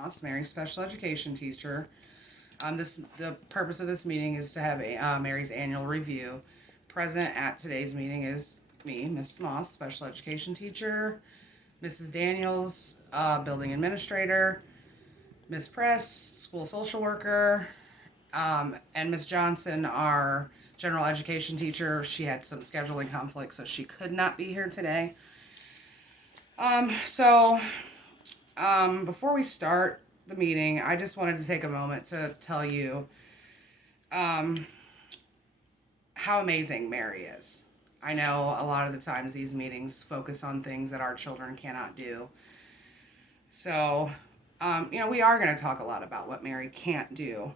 Moss, Mary's special education teacher. The purpose of this meeting is to have Mary's annual review. Present at today's meeting is me, Miss Moss, special education teacher, Mrs. Daniels, building administrator, Miss Press, school social worker, and Miss Johnson, our general education teacher. She had some scheduling conflicts, so she could not be here today. So before we start the meeting, I just wanted to take a moment to tell you how amazing Mary is. I know a lot of the times these meetings focus on things that our children cannot do. So, we are going to talk a lot about what Mary can't do.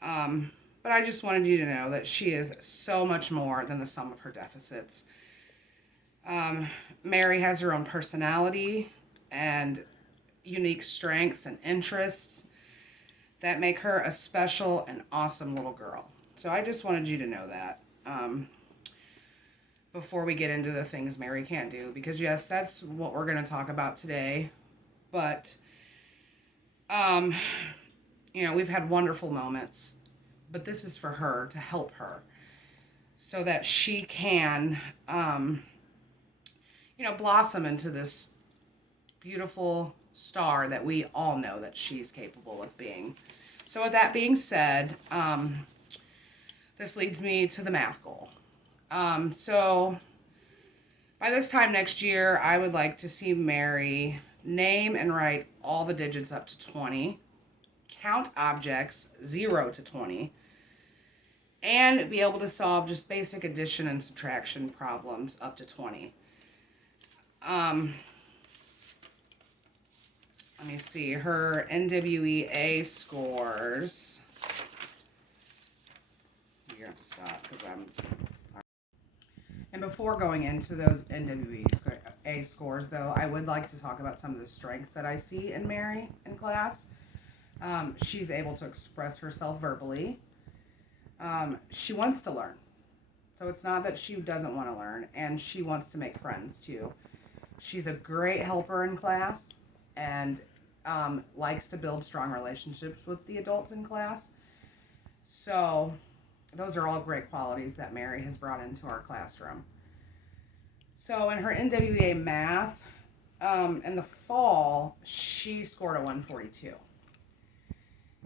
But I just wanted you to know that she is so much more than the sum of her deficits. Mary has her own personality and unique strengths and interests that make her a special and awesome little girl. So I just wanted you to know that before we get into the things Mary can't do, because yes, that's what we're going to talk about today. But, we've had wonderful moments, but this is for her, to help her so that she can, blossom into this beautiful star that we all know that she's capable of being. So with that being said, this leads me to the math goal. So by this time next year, I would like to see Mary name and write all the digits up to 20, count objects 0 to 20, and be able to solve just basic addition and subtraction problems up to 20. Let me see, her NWEA scores. You're going to have to stop because I'm... And before going into those NWEA scores, though, I would like to talk about some of the strengths that I see in Mary in class. She's able to express herself verbally. She wants to learn. So it's not that she doesn't want to learn, and she wants to make friends, too. She's a great helper in class, and likes to build strong relationships with the adults in class. So those are all great qualities that Mary has brought into our classroom. So in her NWEA math, in the fall, she scored a 142.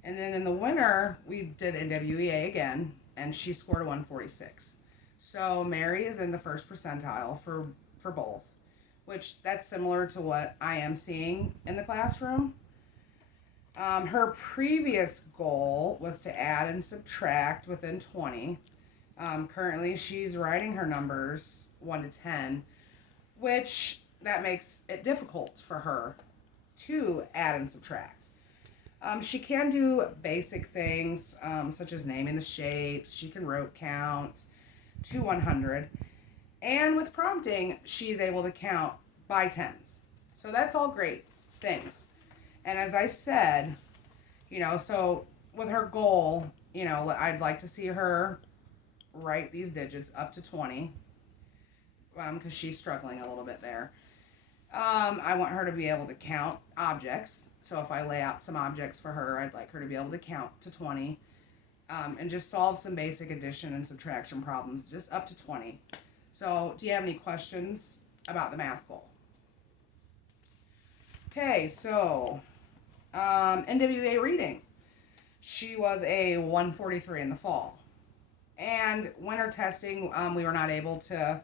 And then in the winter, we did NWEA again, and she scored a 146. So Mary is in the first percentile for both, which that's similar to what I am seeing in the classroom. Her previous goal was to add and subtract within 20. Currently, she's writing her numbers 1 to 10, which that makes it difficult for her to add and subtract. She can do basic things such as naming the shapes. She can rote count to 100. And with prompting, she's able to count by tens. So that's all great things. And as I said, so with her goal, I'd like to see her write these digits up to 20, because she's struggling a little bit there. I want her to be able to count objects. So if I lay out some objects for her, I'd like her to be able to count to 20, and just solve some basic addition and subtraction problems, just up to 20. So do you have any questions about the math goal? Okay, so NWA reading. She was a 143 in the fall. And winter testing, we were not able to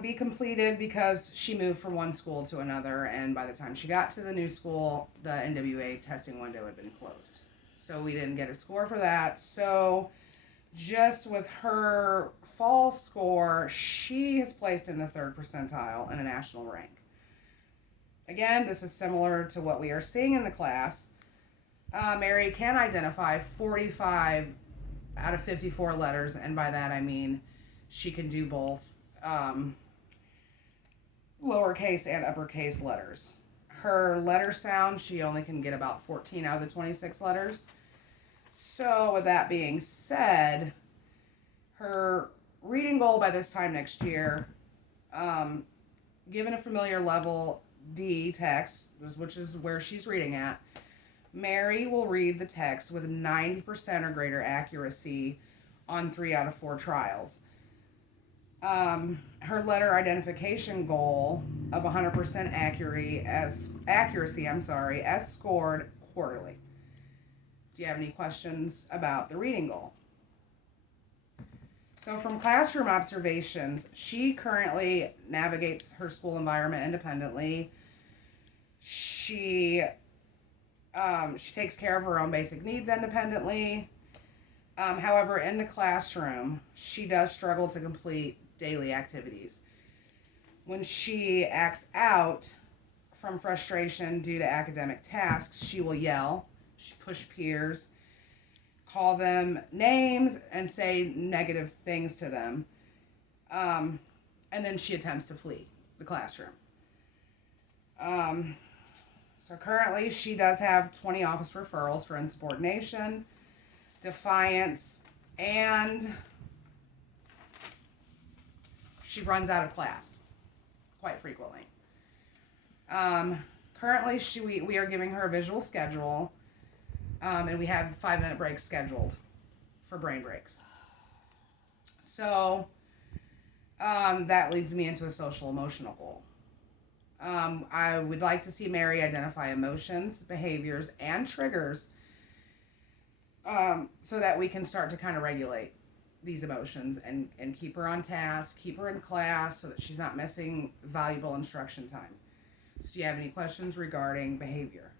be completed because she moved from one school to another, and by the time she got to the new school, the NWA testing window had been closed. So we didn't get a score for that. So just with her fall score, she has placed in the 3rd percentile in a national rank. Again, this is similar to what we are seeing in the class. Mary can identify 45 out of 54 letters, and by that I mean she can do both lowercase and uppercase letters. Her letter sound, she only can get about 14 out of the 26 letters. So with that being said, her reading goal by this time next year, given a familiar level, D text, which is where she's reading at, Mary will read the text with 90% or greater accuracy on 3 out of 4 trials. Her letter identification goal of 100% accuracy, as scored quarterly. Do you have any questions about the reading goal? So from classroom observations, she currently navigates her school environment independently. She takes care of her own basic needs independently. However, in the classroom, she does struggle to complete daily activities. When she acts out from frustration due to academic tasks, she will yell, push peers, call them names, and say negative things to them. And then she attempts to flee the classroom. So currently, she does have 20 office referrals for insubordination, defiance, and she runs out of class quite frequently. Currently, we are giving her a visual schedule, and we have 5-minute breaks scheduled for brain breaks. So that leads me into a social emotional goal. I would like to see Mary identify emotions, behaviors, and triggers so that we can start to kind of regulate these emotions and keep her on task, keep her in class so that she's not missing valuable instruction time. So do you have any questions regarding behavior?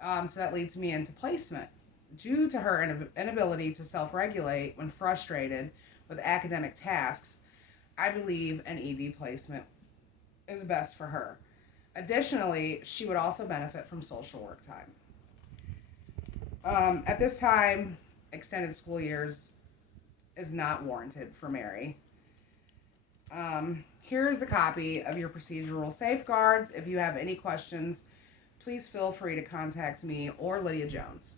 So that leads me into placement. Due to her inability to self-regulate when frustrated with academic tasks, I believe an ED placement is best for her. Additionally, she would also benefit from social work time. At this time, extended school years is not warranted for Mary. Here's a copy of your procedural safeguards. If you have any questions, please feel free to contact me or Lydia Jones.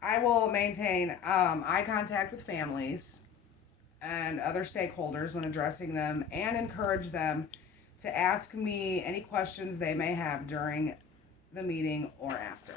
I will maintain eye contact with families and other stakeholders when addressing them and encourage them to ask me any questions they may have during the meeting or after.